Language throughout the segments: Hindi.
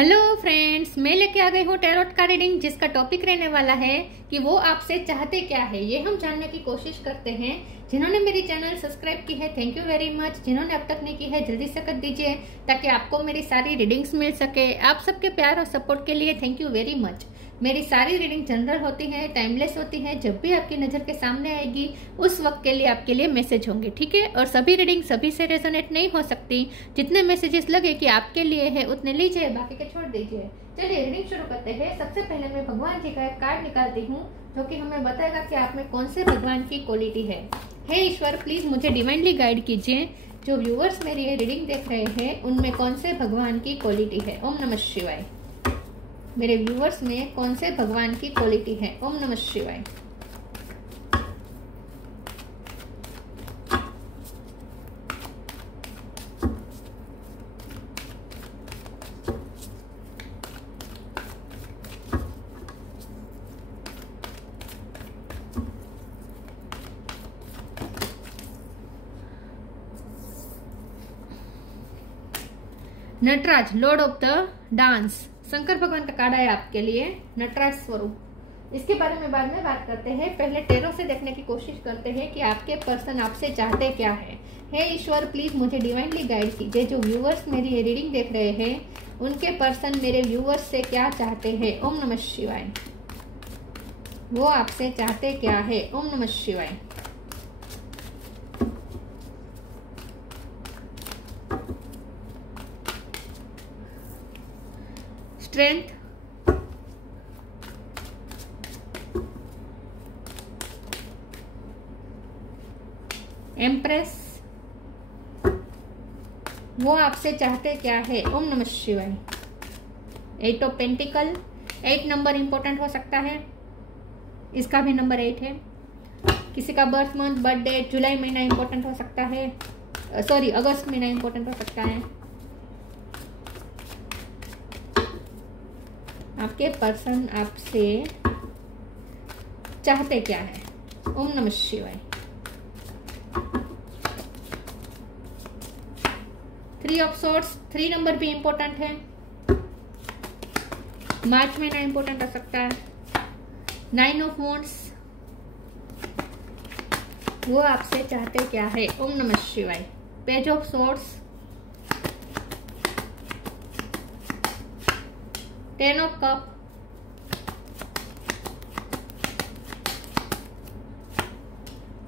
हेलो फ्रेंड्स, मैं लेके आ गई हूँ टैरोट का रीडिंग, जिसका टॉपिक रहने वाला है कि वो आपसे चाहते क्या है। ये हम जानने की कोशिश करते हैं। जिन्होंने मेरी चैनल सब्सक्राइब की है, थैंक यू वेरी मच। जिन्होंने अब तक नहीं की है, जल्दी से कर दीजिए ताकि आपको मेरी सारी रीडिंग्स मिल सके। आप सबके प्यार और सपोर्ट के लिए थैंक यू वेरी मच। मेरी सारी रीडिंग जनरल होती है, टाइमलेस होती है। जब भी आपकी नज़र के सामने आएगी उस वक्त के लिए आपके लिए मैसेज होंगे, ठीक है। और सभी रीडिंग सभी से रेजोनेट नहीं हो सकती। जितने मैसेजेस लगे कि आपके लिए है उतने लीजिए, बाकी के छोड़ दीजिए। चलिए रीडिंग शुरू करते हैं। सबसे पहले मैं भगवान जी का एक कार्ड निकालती हूँ जो कि हमें बताएगा कि आप में कौन से भगवान की क्वालिटी है। हे ईश्वर, प्लीज मुझे डिवाइनली गाइड कीजिए। जो व्यूअर्स मेरी ये रीडिंग देख रहे हैं उनमें कौन से भगवान की क्वालिटी है। ओम नमः शिवाय। मेरे व्यूअर्स में कौन से भगवान की क्वालिटी है। ओम नमः शिवाय। Nataraj, lord of the dance, Shankar भगवान का कार्ड है आपके लिए, नटराज स्वरूप। इसके बारे में बाद में बात करते हैं। पहले टैरो से देखने की कोशिश करते हैं कि आपके पर्सन आपसे चाहते क्या है। हे ईश्वर, प्लीज मुझे डिवाइनली गाइड कीजिए। जो व्यूअर्स मेरी ये रीडिंग देख रहे हैं उनके पर्सन मेरे व्यूअर्स से क्या चाहते हैं। ओम नमः शिवाय। वो आपसे चाहते क्या है। ओम नमः शिवाय। स्ट्रेंथ, एम्प्रेस, वो आपसे चाहते क्या है। ओम नमः शिवाय। Eight of pentacle, 8 number important हो सकता है। इसका भी नंबर 8 है। किसी का बर्थ मंथ, बर्थ डेट, जुलाई महीना इंपॉर्टेंट हो सकता है, सॉरी अगस्त महीना इंपॉर्टेंट हो सकता है। आपके पर्सन आपसे चाहते क्या है। ओम नमः शिवाय। 3 ऑफ सोर्ड्स, 3 नंबर भी इंपॉर्टेंट है। मार्च महीना इंपॉर्टेंट हो सकता है। 9 ऑफ वॉन्ड्स, वो आपसे चाहते क्या है। ओम नमः शिवाय। Page of swords, 10 of cup,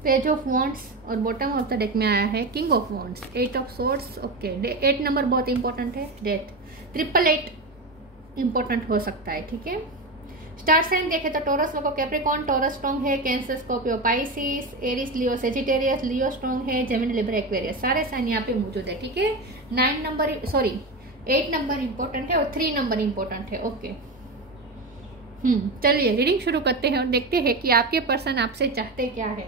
page of wands और बॉटम ऑफ द डेक में आया है king of wands, 8 of swords. Okay, 8 number बहुत इंपॉर्टेंट है। डेथ, 888 इंपॉर्टेंट हो सकता है, ठीक है। स्टार साइन देखे तो टॉरस लोगो, कैप्रिकॉर्न टॉरस स्ट्रॉन्ग है, Cancer Scorpio Pisces, Aries Leo Sagittarius, Leo strong है, जेमिनी लिब्रा एक्वेरियस, सारे साइन यहाँ पे मौजूद है, ठीक है। 9 नंबर, सॉरी 8 नंबर इंपॉर्टेंट है और 3 नंबर इंपॉर्टेंट है। ओके, चलिए रीडिंग शुरू करते हैं और देखते हैं कि आपके पर्सन आपसे चाहते क्या है।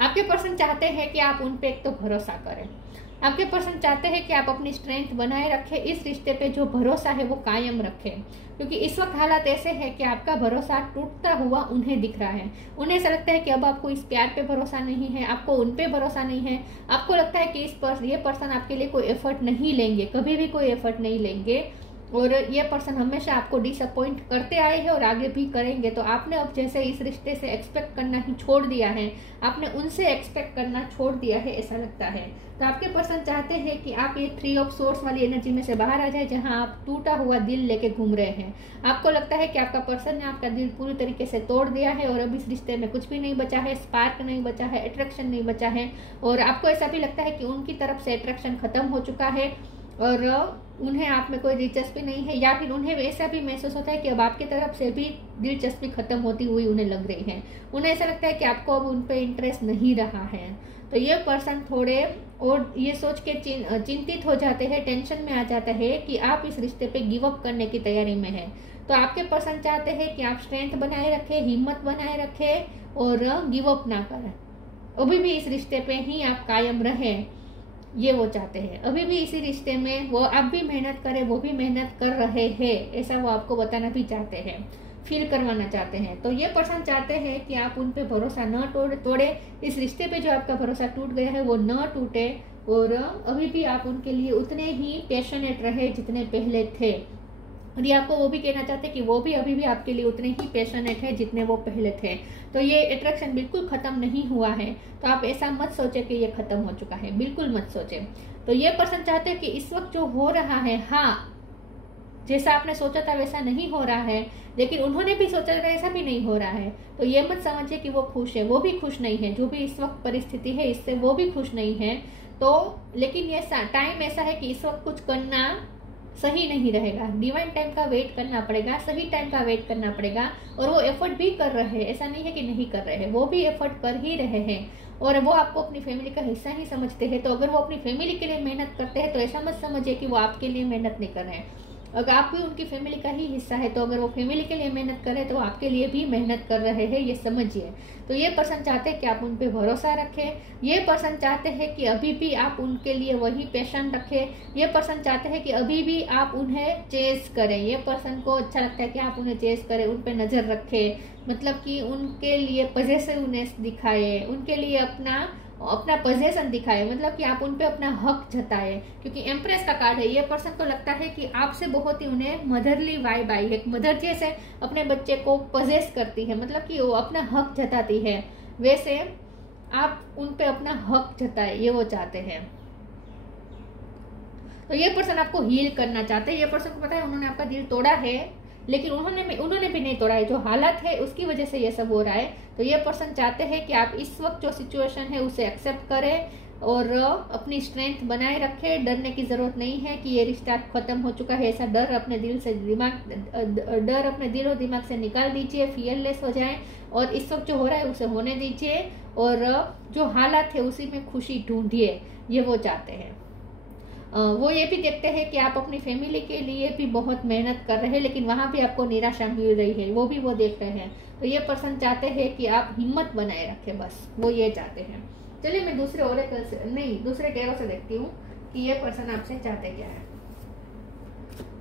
आपके पर्सन चाहते हैं कि आप उन पे एक तो भरोसा करें। आपके पर्सन चाहते हैं कि आप अपनी स्ट्रेंथ बनाए रखें, इस रिश्ते पे जो भरोसा है वो कायम रखें। क्योंकि इस वक्त हालात ऐसे है कि आपका भरोसा टूटता हुआ उन्हें दिख रहा है। उन्हें ऐसा लगता है कि अब आपको इस प्यार पे भरोसा नहीं है, आपको उन पे भरोसा नहीं है। आपको लगता है कि ये पर्सन आपके लिए कोई एफर्ट नहीं लेंगे, कभी भी कोई एफर्ट नहीं लेंगे। और ये पर्सन हमेशा आपको डिसअपॉइंट करते आए हैं और आगे भी करेंगे। तो आपने अब जैसे इस रिश्ते से एक्सपेक्ट करना ही छोड़ दिया है, आपने उनसे एक्सपेक्ट करना छोड़ दिया है, ऐसा लगता है। तो आपके पर्सन चाहते हैं कि आप ये 3 ऑफ सोर्स वाली एनर्जी में से बाहर आ जाए, जहां आप टूटा हुआ दिल लेके घूम रहे हैं। आपको लगता है कि आपका पर्सन ने आपका दिल पूरी तरीके से तोड़ दिया है और अब इस रिश्ते में कुछ भी नहीं बचा है, स्पार्क नहीं बचा है, अट्रैक्शन नहीं बचा है। और आपको ऐसा भी लगता है कि उनकी तरफ से अट्रैक्शन खत्म हो चुका है और उन्हें आप में कोई दिलचस्पी नहीं है, या फिर उन्हें ऐसा भी महसूस होता है कि अब आपकी तरफ से भी दिलचस्पी खत्म होती हुई उन्हें लग रही है। उन्हें ऐसा लगता है कि आपको अब उन पे इंटरेस्ट नहीं रहा है। तो ये पर्सन थोड़े और ये सोच के चिंतित हो जाते हैं, टेंशन में आ जाता है कि आप इस रिश्ते पे गिव अप करने की तैयारी में है। तो आपके पर्सन चाहते हैं कि आप स्ट्रेंथ बनाए रखें, हिम्मत बनाए रखें और गिव अप ना करें। अभी भी इस रिश्ते पे ही आप कायम रहें, ये वो चाहते हैं। अभी भी इसी रिश्ते में वो आप भी मेहनत करें, वो भी मेहनत कर रहे हैं, ऐसा वो आपको बताना भी चाहते हैं, फील करवाना चाहते हैं। तो ये पर्सन चाहते हैं कि आप उन पे भरोसा न तोड़े, इस रिश्ते पे जो आपका भरोसा टूट गया है वो न टूटे और अभी भी आप उनके लिए उतने ही पैशनेट रहे जितने पहले थे। और ये आपको वो भी कहना चाहते हैं कि वो भी अभी भी आपके लिए उतने ही पैशनेट है जितने वो पहले थे। तो ये अट्रैक्शन बिल्कुल खत्म नहीं हुआ है। तो आप ऐसा मत सोचे कि ये खत्म हो चुका है, बिल्कुल मत सोचे। तो ये पर्सन चाहते हैं कि इस वक्त जो हो रहा है, हाँ जैसा आपने सोचा था वैसा नहीं हो रहा है, लेकिन उन्होंने भी सोचा था ऐसा भी नहीं हो रहा है। तो ये मत समझिए कि वो खुश है, वो भी खुश नहीं है। जो भी इस वक्त परिस्थिति है इससे वो भी खुश नहीं है। तो लेकिन ये टाइम ऐसा है कि इस वक्त कुछ करना सही नहीं रहेगा। डिवाइन टाइम का वेट करना पड़ेगा, सही टाइम का वेट करना पड़ेगा। और वो एफर्ट भी कर रहे हैं, ऐसा नहीं है कि नहीं कर रहे हैं, वो भी एफर्ट कर ही रहे हैं। और वो आपको अपनी फैमिली का हिस्सा ही समझते हैं। तो अगर वो अपनी फैमिली के लिए मेहनत करते हैं तो ऐसा मत समझिए कि वो आपके लिए मेहनत नहीं कर रहे हैं। अगर आप भी उनकी फैमिली का ही हिस्सा है तो अगर वो फैमिली के लिए मेहनत कर रहे हैं तो आपके लिए भी मेहनत कर रहे हैं, ये समझिए। तो ये पर्सन चाहते हैं कि आप उन पे भरोसा रखें। ये पर्सन चाहते हैं कि अभी भी आप उनके लिए वही पैशन रखें। ये पर्सन चाहते हैं कि अभी भी आप उन्हें चेज करें। ये पर्सन को अच्छा लगता है कि आप उन्हें चेज करें, उन पे नजर रखें, मतलब कि उनके लिए पॉजिटिवनेस दिखाए, उनके लिए अपना पोजेशन दिखाए, मतलब कि आप उन पे अपना हक जताए। क्योंकि एम्प्रेस का कार्ड है, ये पर्सन को लगता है कि आपसे बहुत ही उन्हें मदरली वाइब आई है। एक मदर जैसे अपने बच्चे को पजेस करती है, मतलब कि वो अपना हक जताती है, वैसे आप उन पे अपना हक जताए, ये वो चाहते हैं। तो ये पर्सन आपको हील करना चाहते हैं। ये पर्सन को पता है उन्होंने आपका दिल तोड़ा है, लेकिन उन्होंने भी नहीं तोड़ा है। जो हालत है उसकी वजह से ये सब हो रहा है। तो ये पर्सन चाहते हैं कि आप इस वक्त जो सिचुएशन है उसे एक्सेप्ट करें और अपनी स्ट्रेंथ बनाए रखें। डरने की जरूरत नहीं है कि ये रिश्ता खत्म हो चुका है, ऐसा डर अपने दिल और दिमाग से निकाल दीजिए। फियरलेस हो जाएं और इस वक्त जो हो रहा है उसे होने दीजिए और जो हालात है उसी में खुशी ढूंढिए, ये वो चाहते हैं। वो ये भी देखते हैं कि आप अपनी फैमिली के लिए भी बहुत मेहनत कर रहे हैं, लेकिन वहां भी आपको निराशा मिल रही है, वो भी वो देख रहे हैं। तो ये पर्सन चाहते हैं कि आप हिम्मत बनाए रखें, बस वो ये चाहते हैं। चलिए मैं दूसरे टेरो से देखती हूँ कि ये पर्सन आपसे चाहते क्या है।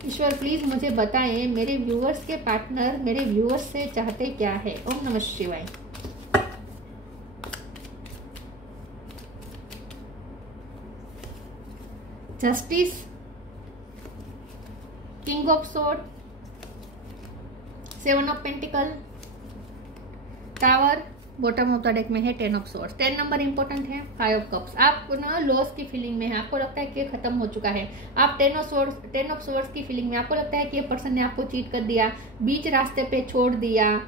ईश्वर प्लीज मुझे बताएं मेरे व्यूअर्स के पार्टनर मेरे व्यूअर्स से चाहते क्या है। ओम नमः शिवाय। Justice, king of sword, 7 of pentacle, tower, bottom of the deck में है 10 ऑफ सोर्ड्स। 10 नंबर इंपॉर्टेंट है। 5 ऑफ कप्स, आप ना लॉस की फीलिंग में है, आपको लगता है कि खत्म हो चुका है। आप 10 ऑफ सोर्ड्स की फीलिंग में, आपको लगता है कि ये पर्सन ने आपको चीट कर दिया, बीच रास्ते पे छोड़ दिया।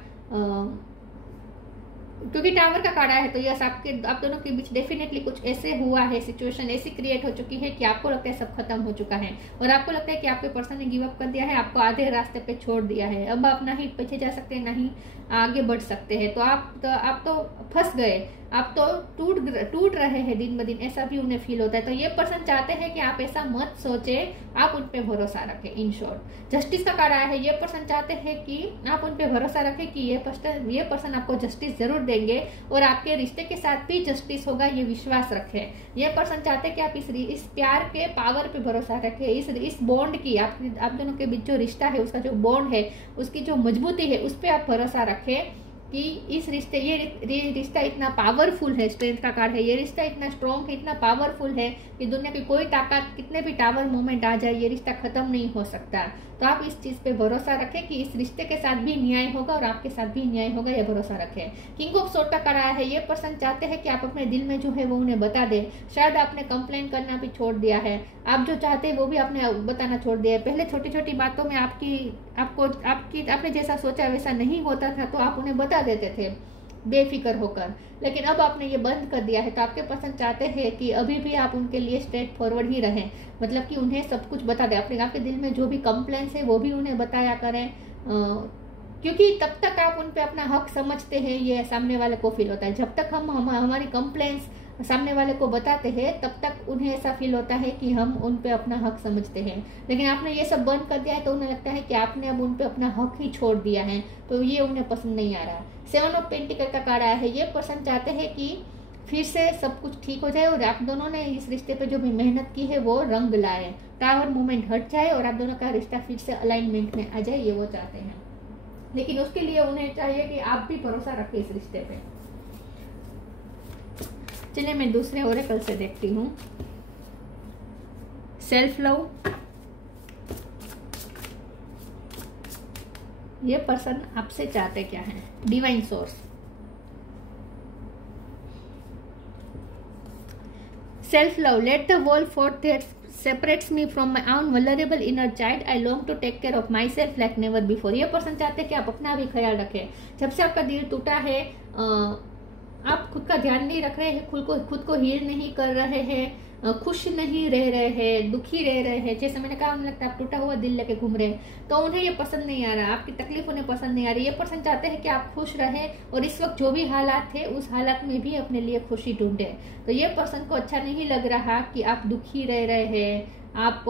क्योंकि टावर का कार्ड आया है तो यस आप दोनों के बीच डेफिनेटली कुछ ऐसे हुआ है, सिचुएशन ऐसी क्रिएट हो चुकी है कि आपको लगता है सब खत्म हो चुका है और आपको लगता है कि आपके पर्सन ने गिव अप कर दिया है, आपको आधे रास्ते पे छोड़ दिया है। अब आप ना ही पीछे जा सकते हैं ना ही आगे बढ़ सकते हैं। तो आप तो फंस गए, आप तो टूट रहे हैं दिन ब दिन, ऐसा भी उन्हें फील होता है। तो ये पर्सन चाहते हैं कि आप ऐसा मत सोचे, आप उन पे भरोसा रखें। इन शॉर्ट जस्टिस का कार्ड आया है, ये पर्सन चाहते हैं कि आप उन पे भरोसा रखें कि ये पर्सन आपको जस्टिस जरूर देंगे और आपके रिश्ते के साथ भी जस्टिस होगा, ये विश्वास रखें। ये पर्सन चाहते हैं कि आप इस प्यार के पावर पे भरोसा रखें, इस बॉन्ड की, आप दोनों के बीच जो रिश्ता है उसका जो बॉन्ड है उसकी जो मजबूती है उस पर आप भरोसा रखें कि इस रिश्ते ये रिश्ता इतना पावरफुल है। स्ट्रेंथ का कार्ड है, ये रिश्ता इतना स्ट्रॉन्ग है, इतना पावरफुल है कि दुनिया की कोई ताकत, कितने भी टावर मूवमेंट आ जाए, ये रिश्ता खत्म नहीं हो सकता। तो आप इस चीज पे भरोसा रखें कि इस रिश्ते के साथ भी न्याय होगा और आपके साथ भी न्याय होगा, ये भरोसा रखें। किंग ऑफ सोर्ड का कार्ड आया है, ये पर्सन चाहते हैं कि आप अपने दिल में जो है वो उन्हें बता दें। शायद आपने कंप्लेन करना भी छोड़ दिया है, आप जो चाहते हैं वो भी आपने बताना छोड़ दिया है। पहले छोटी छोटी बातों में आपने जैसा सोचा वैसा नहीं होता था तो आप उन्हें बता देते थे बेफिक्र होकर, लेकिन अब आपने ये बंद कर दिया है। तो आपके पर्सन चाहते हैं कि अभी भी आप उनके लिए स्ट्रेट फॉरवर्ड ही रहें, मतलब कि उन्हें सब कुछ बता दें। आपके दिल में जो भी कंप्लेंट्स है वो भी उन्हें बताया करें, क्योंकि तब तक आप उन पे अपना हक समझते हैं, ये सामने वाले को फील होता है। जब तक हम हमारी कंप्लेंट्स सामने वाले को बताते हैं तब तक उन्हें ऐसा फील होता है कि हम उन पे अपना हक समझते हैं। लेकिन आपने ये सब बंद कर दिया है तो उन्हें लगता है कि आपने अब उन पे अपना हक ही छोड़ दिया है, तो ये उन्हें पसंद नहीं आ रहा है। 7 ऑफ पेंटिकल का कार्ड आया है, ये पर्सन चाहते हैं कि फिर से सब कुछ ठीक हो जाए और आप दोनों ने इस रिश्ते पे जो भी मेहनत की है वो रंग लाए, टावर मूवमेंट हट जाए और आप दोनों का रिश्ता फिर से अलाइनमेंट में आ जाए, ये वो चाहते हैं। लेकिन उसके लिए उन्हें चाहिए कि आप भी भरोसा रखें इस रिश्ते पे। चलिए मैं दूसरे ओरेकल से देखती हूँ। सेल्फ लव, ये पर्सन आपसे चाहते क्या है? Divine source. Self love, let the wall fourth that separates me from my own vulnerable inner child. I long to take care of myself like never before. ये पर्सन चाहते हैं कि आप अपना भी ख्याल रखें। जब से आपका दिल टूटा है, आप खुद का ध्यान नहीं रख रहे हैं, खुद को हील नहीं कर रहे हैं, खुश नहीं रह रहे हैं, दुखी रह रहे हैं। जैसे मैंने कहा, उन्हें लगता है आप टूटा हुआ दिल लेके घूम रहे हैं, तो उन्हें ये पसंद नहीं आ रहा, आपकी तकलीफ उन्हें पसंद नहीं आ रही। ये पर्सन चाहते हैं कि आप खुश रहे और इस वक्त जो भी हालात थे उस हालात में भी अपने लिए खुशी ढूंढे। तो ये पर्सन को अच्छा नहीं लग रहा कि आप दुखी रह रहे हैं, आप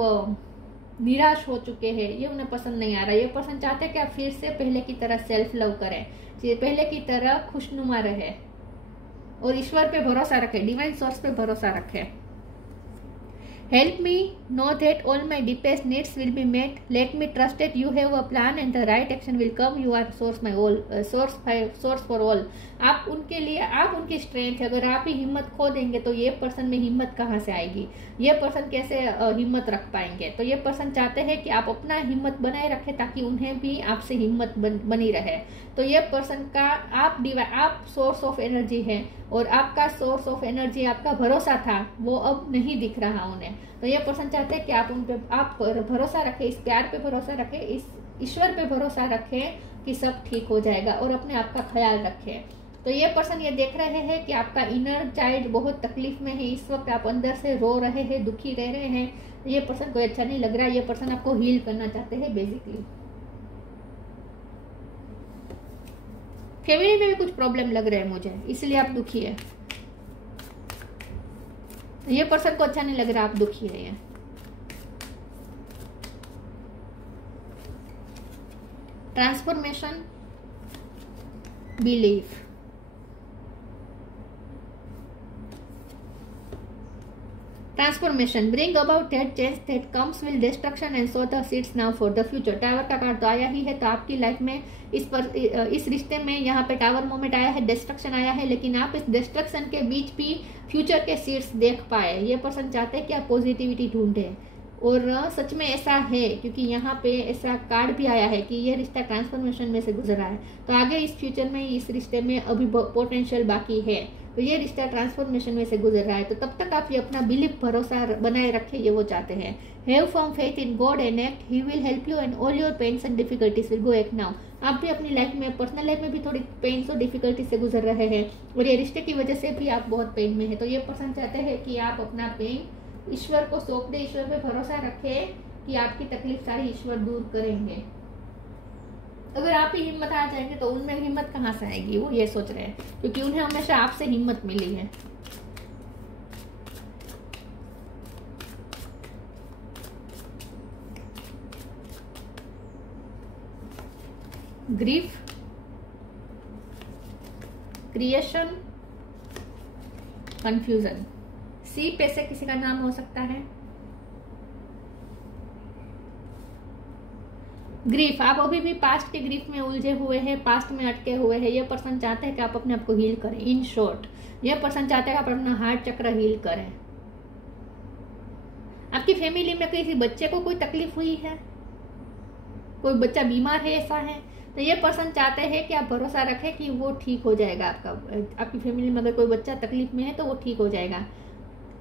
निराश हो चुके हैं, ये उन्हें पसंद नहीं आ रहा। ये पर्सन चाहते हैं कि आप फिर से पहले की तरह सेल्फ लव करें, पहले की तरह खुशनुमा रहे और ईश्वर पे भरोसा रखें, डिवाइन सोर्स पे भरोसा रखें। Help me know that all my deepest needs will be met. Let me trust that you have a plan and the right action will come. You are source for all. आप उनके लिए, आप उनकी स्ट्रेंथ है। अगर आप ही हिम्मत खो देंगे तो ये पर्सन में हिम्मत कहाँ से आएगी? ये पर्सन कैसे हिम्मत रख पाएंगे? तो ये पर्सन चाहते हैं कि आप अपना हिम्मत बनाए रखें ताकि उन्हें भी आपसे हिम्मत बनी रहे। तो ये पर्सन का आप सोर्स ऑफ एनर्जी है और आपका सोर्स ऑफ एनर्जी, आपका भरोसा था, वो अब नहीं दिख रहा उन्हें। तो ये पर्सन चाहते हैं कि आप उन पे भरोसा रखें, इस प्यार पे भरोसा रखें, इस ईश्वर पे भरोसा रखें कि सब ठीक हो जाएगा और अपने आप का ख्याल रखें। तो ये पर्सन ये देख रहे हैं कि आपका इनर चाइल्ड बहुत तकलीफ में है, इस वक्त आप अंदर से रो रहे हैं, दुखी रह रहे हैं। ये पर्सन को अच्छा नहीं लग रहा है, ये पर्सन आपको हील करना चाहते हैं बेसिकली। फैमिली में भी कुछ प्रॉब्लम लग रहा है मुझे, इसलिए आप दुखी है। ये पर्सन को अच्छा नहीं लग रहा, आप दुखी है। ये transformation, belief, transformation, bring about that change that comes will destruction and so the seeds now for the future. Tower का कार्ड तो आया ही है, तो आपकी लाइफ में इस रिश्ते में यहाँ पे टावर मोमेंट आया है, डिस्ट्रक्शन आया है, लेकिन आप इस डिस्ट्रक्शन के बीच भी फ्यूचर के सीड्स देख पाए। ये पर्सन चाहते हैं कि आप पॉजिटिविटी ढूंढें और सच में ऐसा है, क्योंकि यहाँ पे ऐसा कार्ड भी आया है कि ये रिश्ता ट्रांसफॉर्मेशन में से गुजरा है। तो आगे इस फ्यूचर में इस रिश्ते में अभी पोटेंशियल बाकी है, तो ये रिश्ता ट्रांसफॉर्मेशन में से गुजर रहा है। तो तब तक आप ये अपना बिलीफ, भरोसा बनाए रखें, ये वो चाहते हैं। Have firm faith in God and act, he will help you and all your pains and difficulties will go act now. आप भी अपनी लाइफ में, पर्सनल लाइफ में भी थोड़ी पेन्स और डिफिकल्टी से गुजर रहे हैं और ये रिश्ते की वजह से भी आप बहुत पेन में है। तो ये पर्सन चाहते हैं कि आप अपना पेन ईश्वर को सौंप दे, ईश्वर पे भरोसा रखें कि आपकी तकलीफ सारी ईश्वर दूर करेंगे। अगर आप ही हिम्मत आ जाएंगे तो उनमें हिम्मत कहाँ से आएगी? वो ये सोच रहे हैं, क्योंकि उन्हें हमेशा आपसे हिम्मत मिली है। Grief, creation, confusion. सी पे से किसी का नाम हो सकता है। ग्रीफ, आप अभी भी पास्ट के ग्रीफ में उलझे हुए हैं, पास्ट में अटके हुए हैं। ये पर्सन चाहते हैं कि आप अपने आप को हील करें। इन शॉर्ट, ये पर्सन चाहते हैं कि आप अपना हार्ट चक्र हील करें। आपकी फैमिली में किसी बच्चे को कोई तकलीफ हुई है, कोई बच्चा बीमार है, ऐसा है, तो ये पर्सन चाहते हैं कि आप भरोसा रखें कि वो ठीक हो जाएगा। आपकी फैमिली में अगर कोई बच्चा तकलीफ में है तो वो ठीक हो जाएगा।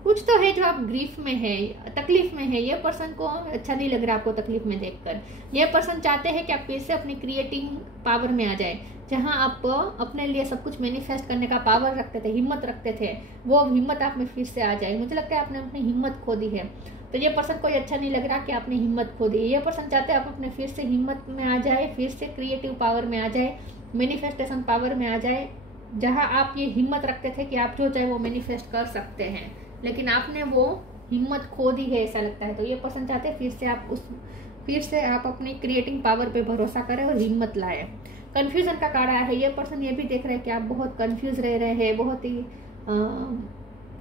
कुछ तो है जो आप ग्रीफ में है, तकलीफ में है। ये पर्सन को अच्छा नहीं लग रहा आपको तकलीफ में देखकर। ये पर्सन चाहते हैं कि आप फिर से अपनी क्रिएटिंग पावर में आ जाए, जहां आप अपने लिए सब कुछ मैनिफेस्ट करने का पावर रखते थे, हिम्मत रखते थे, वो हिम्मत आप में फिर से आ जाए। मुझे लगता है आपने अपनी हिम्मत खो दी है, तो ये पर्सन को अच्छा नहीं लग रहा कि आपने हिम्मत खो दी। ये पर्सन चाहते हैं आप अपने फिर से हिम्मत में आ जाए, फिर से क्रिएटिव पावर में आ जाए, मैनिफेस्टेशन पावर में आ जाए, जहां आप ये हिम्मत रखते थे कि आप जो चाहे वो मैनिफेस्ट कर सकते हैं, लेकिन आपने वो हिम्मत खो दी है, ऐसा लगता है। तो ये पर्सन चाहते हैं फिर से आप अपनी क्रिएटिंग पावर पे भरोसा करें और हिम्मत लाए। कंफ्यूजन का कार्ड आया है। ये पर्सन ये भी देख रहे हैं कि आप बहुत कंफ्यूज रह रहे हैं, बहुत ही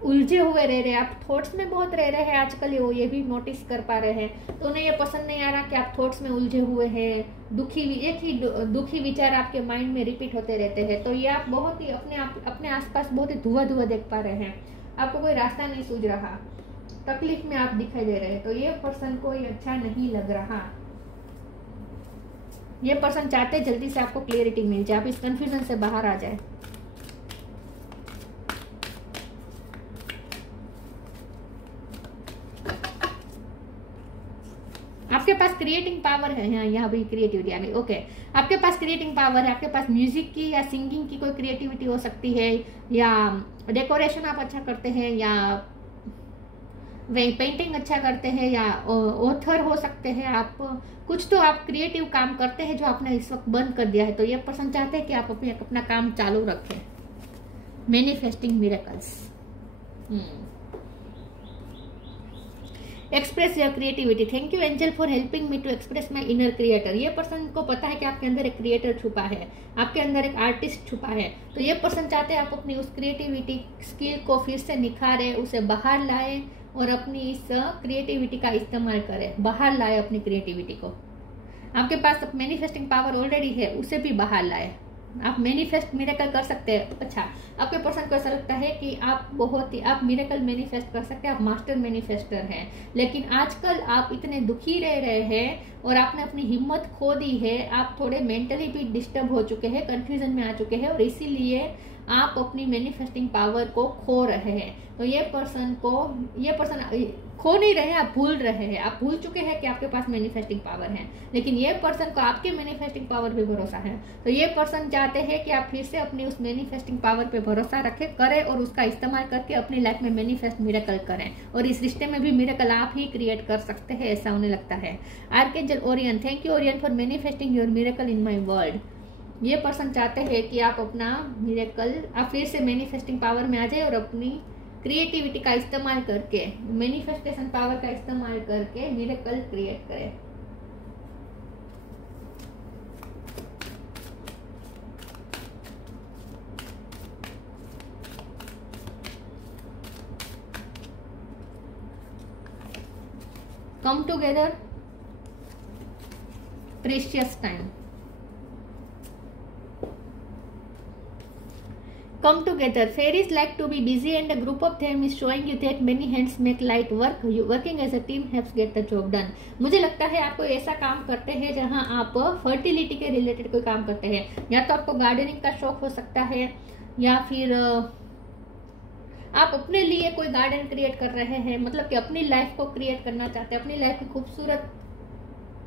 उलझे हुए रह रहे हैं, आप थॉट्स में बहुत रह रहे हैं आजकल, वो ये भी नोटिस कर पा रहे हैं। तो उन्हें ये पसंद नहीं आ रहा कि आप थॉट्स में उलझे हुए हैं, एक ही दुखी विचार आपके माइंड में रिपीट होते रहते हैं। तो ये आप बहुत ही अपने आसपास बहुत ही धुआं देख पा रहे हैं, आपको कोई रास्ता नहीं सूझ रहा, तकलीफ में आप दिखाई दे रहे हैं। तो ये पर्सन को ये अच्छा नहीं लग रहा। ये पर्सन चाहते हैं जल्दी से आपको क्लियरिटी मिल जाए, आप इस कंफ्यूजन से बाहर आ जाए। आपके पास क्रिएटिंग पावर है, यहाँ भी क्रिएटिविटी आ गई। ओके, आपके पास क्रिएटिंग पावर है, आपके पास म्यूजिक की या सिंगिंग की कोई क्रिएटिविटी हो सकती है, या डेकोरेशन आप अच्छा करते हैं, या पेंटिंग अच्छा करते हैं, या ऑथर हो सकते हैं आप। कुछ तो आप क्रिएटिव काम करते हैं जो आपने इस वक्त बंद कर दिया है। तो ये पर्सन चाहते हैं कि आप अपना काम चालू रखें। Manifesting miracles. Express your creativity. Thank you angel for helping me to express my inner creator. ये पर्सन को पता है कि आपके अंदर एक क्रिएटर छुपा है, आपके अंदर एक आर्टिस्ट छुपा है। तो ये पर्सन चाहते हैं आप अपनी उस क्रिएटिविटी स्किल को फिर से निखारें, उसे बाहर लाए और अपनी इस क्रिएटिविटी का इस्तेमाल करें, बाहर लाए अपनी क्रिएटिविटी को। आपके पास मैनिफेस्टिंग पावर ऑलरेडी है, उसे भी बाहर लाए। आप मैनिफेस्ट मिरेकल कर सकते हैं। अच्छा, आपके पर्सन को ऐसा लगता है कि आप मिरेकल मैनिफेस्ट कर सकते हैं, आप मास्टर मैनिफेस्टर हैं। लेकिन आजकल आप इतने दुखी रह रहे हैं और आपने अपनी हिम्मत खो दी है, आप थोड़े मेंटली भी डिस्टर्ब हो चुके हैं, कंफ्यूजन में आ चुके हैं, और इसीलिए आप अपनी मैनिफेस्टिंग पावर को खो रहे हैं। तो ये पर्सन खो नहीं रहे हैं, आप भूल रहे हैं। आप भूल चुके हैं कि आपके पास मैनिफेस्टिंग पावर है, लेकिन ये पर्सन को आपके मैनिफेस्टिंग पावर पे भरोसा है। तो ये पर्सन चाहते हैं कि आप फिर से अपनी उस मैनिफेस्टिंग पावर पे भरोसा करें और उसका इस्तेमाल करके अपनी लाइफ में मैनिफेस्ट मिरेकल करें, और इस रिश्ते में भी मिरेकल आप ही क्रिएट कर सकते हैं, ऐसा उन्हें लगता है। Archangel Orion. Thank you Orion for manifesting your miracle in my world. ये पर्सन चाहते हैं कि आप अपना मिरेकल, आप फिर से मैनिफेस्टिंग पावर में आ जाए और अपनी क्रिएटिविटी का इस्तेमाल करके, मैनिफेस्टेशन पावर का इस्तेमाल करके मिरेकल क्रिएट करें। Come together, precious time. Come together. Fairies like to be busy and a group of them is showing you that many hands make light work. You working as a team helps get the job done. मुझे लगता है आप कोई ऐसा काम करते हैं जहां आप फर्टिलिटी के रिलेटेड कोई काम करते हैं, या तो आपको गार्डनिंग का शौक हो सकता है, या फिर आप अपने लिए कोई गार्डन क्रिएट कर रहे हैं, मतलब कि अपनी लाइफ को क्रिएट करना चाहते हैं, अपनी लाइफ की खूबसूरत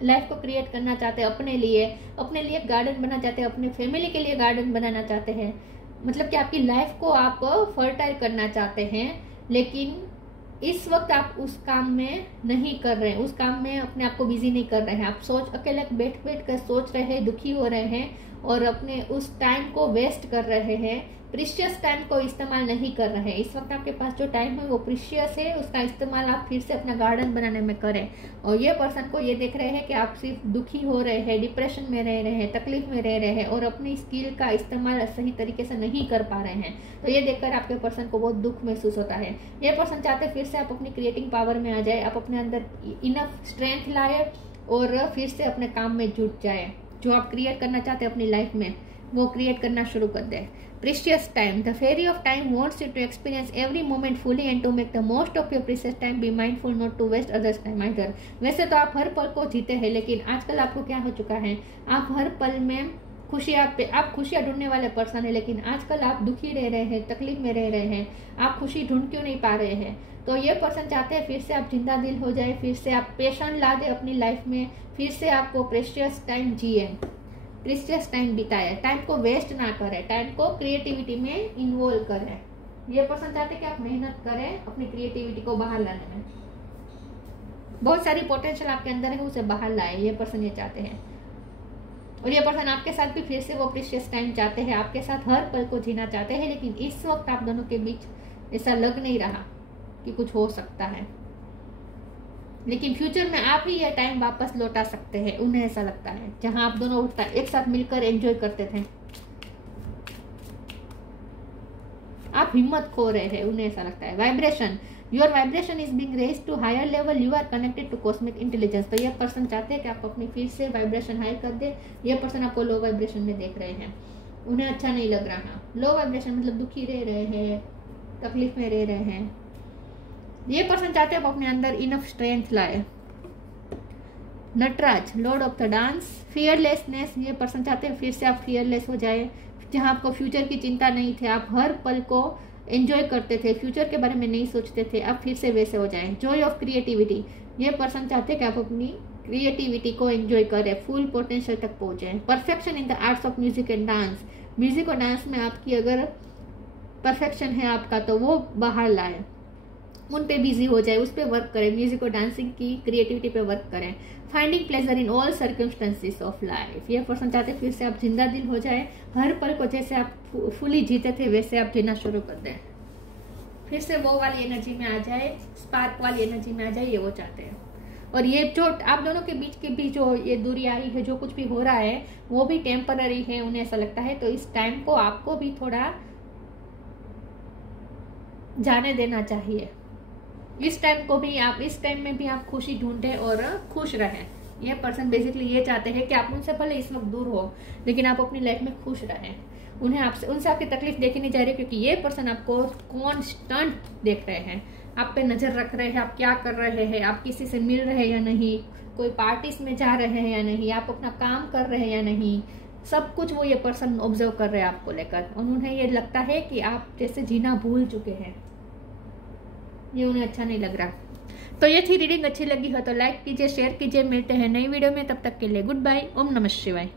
लाइफ को क्रिएट करना चाहते हैं, अपने लिए गार्डन बनाना चाहते हैं, अपने फैमिली के लिए गार्डन बनाना चाहते हैं। मतलब कि आपकी लाइफ को आप फर्टाइल करना चाहते हैं, लेकिन इस वक्त आप उस काम में नहीं कर रहे हैं, उस काम में अपने आप को बिजी नहीं कर रहे हैं। आप अकेले बैठ कर सोच रहे हैं, दुखी हो रहे हैं और अपने उस टाइम को वेस्ट कर रहे हैं, प्रीशियस टाइम को इस्तेमाल नहीं कर रहे हैं। इस वक्त आपके पास जो टाइम है वो प्रीशियस है, उसका इस्तेमाल आप फिर से अपना गार्डन बनाने में करें। और ये पर्सन को ये देख रहे हैं कि आप सिर्फ दुखी हो रहे हैं, डिप्रेशन में रह रहे हैं, तकलीफ में रह रहे हैं और अपनी स्किल का इस्तेमाल सही तरीके से नहीं कर पा रहे हैं। तो ये देखकर आपके पर्सन को बहुत दुख महसूस होता है। ये पर्सन चाहते हैं फिर से आप अपनी क्रिएटिंग पावर में आ जाए, आप अपने अंदर इनफ स्ट्रेंथ लाए और फिर से अपने काम में जुट जाए। जो आप क्रिएट करना चाहते हैं अपनी लाइफ में, वो क्रिएट करना शुरू कर दे। Precious time. The fairy of time wants you to experience every moment fully and to make the most of your precious time. Be mindful not to waste others' time either. वैसे तो आप हर पल को जीते हैं, लेकिन आजकल आपको क्या हो चुका है, आप हर पल में आप खुशियाँ ढूंढने वाले पर्सन है, लेकिन आजकल आप दुखी रह रहे हैं, तकलीफ में रह रहे हैं, आप खुशी ढूंढ क्यों नहीं पा रहे हैं। तो ये पर्सन चाहते हैं फिर से आप जिंदा दिल हो जाए, फिर से आप पेशेंस ला दे अपनी लाइफ में, फिर से आपको प्रेशियस टाइम जिए, प्रीशियस टाइम बिताए, टाइम को वेस्ट ना करें, टाइम को क्रिएटिविटी में इन्वॉल्व करें। ये पर्सन चाहते हैं कि आप मेहनत करें अपनी क्रिएटिविटी को बाहर लाने में। बहुत सारी पोटेंशियल आपके अंदर है, उसे बाहर लाए, ये पर्सन ये चाहते हैं। और ये पर्सन आपके साथ भी फिर से वो प्रीशियस टाइम चाहते हैं, आपके साथ हर पल को जीना चाहते हैं, लेकिन इस वक्त आप दोनों के बीच ऐसा लग नहीं रहा कि कुछ हो सकता है, लेकिन फ्यूचर में आप ही यह टाइम वापस लौटा सकते हैं। उन्हें ऐसा लगता है जहां आप दोनों एक साथ मिलकर एंजॉय करते थे, आप हिम्मत खो रहे हैं, उन्हें ऐसा लगता है। Vibration, your vibration is being raised to higher level, you are connected to cosmic intelligence. तो ये पर्सन चाहते हैं कि आप अपनी फिर से वाइब्रेशन हाई कर दे। ये पर्सन आपको लो वाइब्रेशन में देख रहे हैं, उन्हें अच्छा नहीं लग रहा। लो वाइब्रेशन मतलब दुखी रह रहे हैं, तकलीफ में रह रहे हैं। ये पर्सन चाहते हैं आप अपने अंदर इनफ स्ट्रेंथ लाए। Nataraj, lord of the dance. Fearlessness, ये पर्सन चाहते हैं फिर से आप फियरलेस हो जाए, जहां आपको फ्यूचर की चिंता नहीं थी, आप हर पल को एंजॉय करते थे, फ्यूचर के बारे में नहीं सोचते थे, अब फिर से वैसे हो जाए। जॉय ऑफ क्रिएटिविटी, ये पर्सन चाहते हैं कि आप अपनी क्रिएटिविटी को एंजॉय करें, फुल पोटेंशियल तक पहुंचे। Perfection in the arts of music and dance, music और डांस में आपकी अगर परफेक्शन है आपका तो वो बाहर लाए, उन पे बिजी हो जाए, उस पर वर्क करें, म्यूजिक और डांसिंग की क्रिएटिविटी पे वर्क करें। Finding pleasure in all circumstances of life, ये पर्सन चाहते हैं फिर से आप जिंदा दिल हो जाए, हर पल को जैसे आप फुली जीते थे वैसे आप जीना शुरू कर दें, फिर से वो वाली एनर्जी में आ जाए, स्पार्क वाली एनर्जी में आ जाए, ये वो चाहते हैं। और ये जो आप दोनों के बीच जो ये दूरी आई है, जो कुछ भी हो रहा है वो भी टेम्पररी है, उन्हें ऐसा लगता है। तो इस टाइम को आपको भी थोड़ा जाने देना चाहिए, इस टाइम में भी आप खुशी ढूंढें और खुश रहें। ये पर्सन बेसिकली ये चाहते हैं कि आप उनसे भले इस वक्त दूर हो लेकिन आप अपनी लाइफ में खुश रहें, उनसे आपकी तकलीफ देखी नहीं जा रही, क्योंकि ये पर्सन आपको कॉन्स्टेंट देख रहे हैं, आप पे नजर रख रहे हैं, आप क्या कर रहे हैं, आप किसी से मिल रहे हैं या नहीं, कोई पार्टीज में जा रहे हैं या नहीं, आप अपना काम कर रहे हैं या नहीं, सब कुछ वो ये पर्सन ऑब्जर्व कर रहे हैं आपको लेकर। और उन्हें ये लगता है कि आप जैसे जीना भूल चुके हैं, ये उन्हें अच्छा नहीं लग रहा। तो ये थी रीडिंग, अच्छी लगी हो तो लाइक कीजिए, शेयर कीजिए, मिलते हैं नई वीडियो में, तब तक के लिए गुड बाय, ओम नमः शिवाय।